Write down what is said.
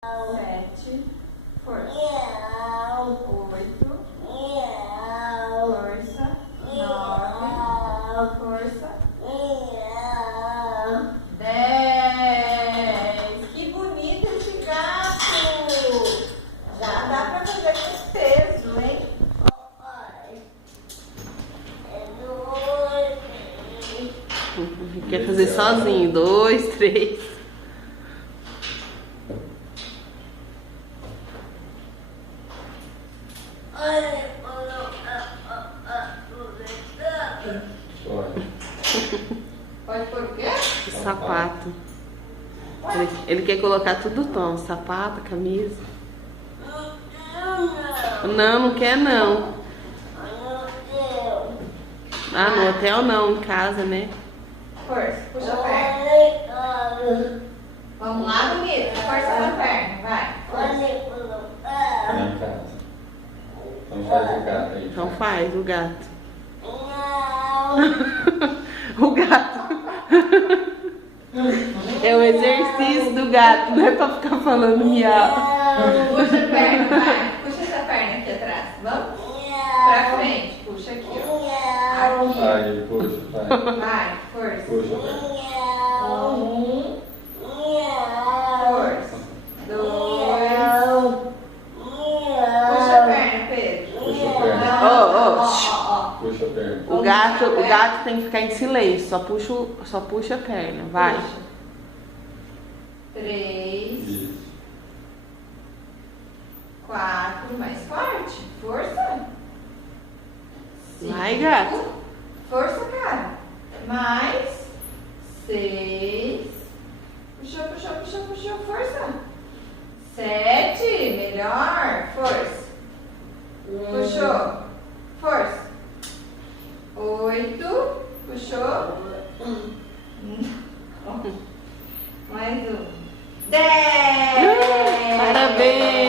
7, força. 8, força. 9, força. 10. Que bonito esse gato! Já dá pra fazer com peso, hein? Quer fazer sozinho? 2, 3. Pode pôr o quê? Sapato. Ele quer colocar tudo tom. Sapato, camisa. Não quer não. Ah, no hotel não, em casa, né? Força, puxa a perna. Vamos lá, bonito. Força na perna, vai. Lá em casa. Então faz o gato aí. Então faz o gato. O gato. É o exercício do gato, não é pra ficar falando miau. Puxa a perna, vai. Puxa essa perna aqui atrás. Vamos? Pra frente. Puxa aqui, ó. Aqui. Vai, ele puxa, vai. Vai, força. Puxa, vai. 1, força. 2. Puxa a perna, Pedro. Puxa a perna. Ó. Puxa a perna. O gato tem que ficar em silêncio, só puxa a perna, vai. Puxa. 3, Isso. 4, mais forte. Força. Vai, 5. gato. Força, cara. Mais 6. Puxou. Força. 7. Melhor. Força. Puxou. Força. 8. Puxou. Mais um. 10. Parabéns!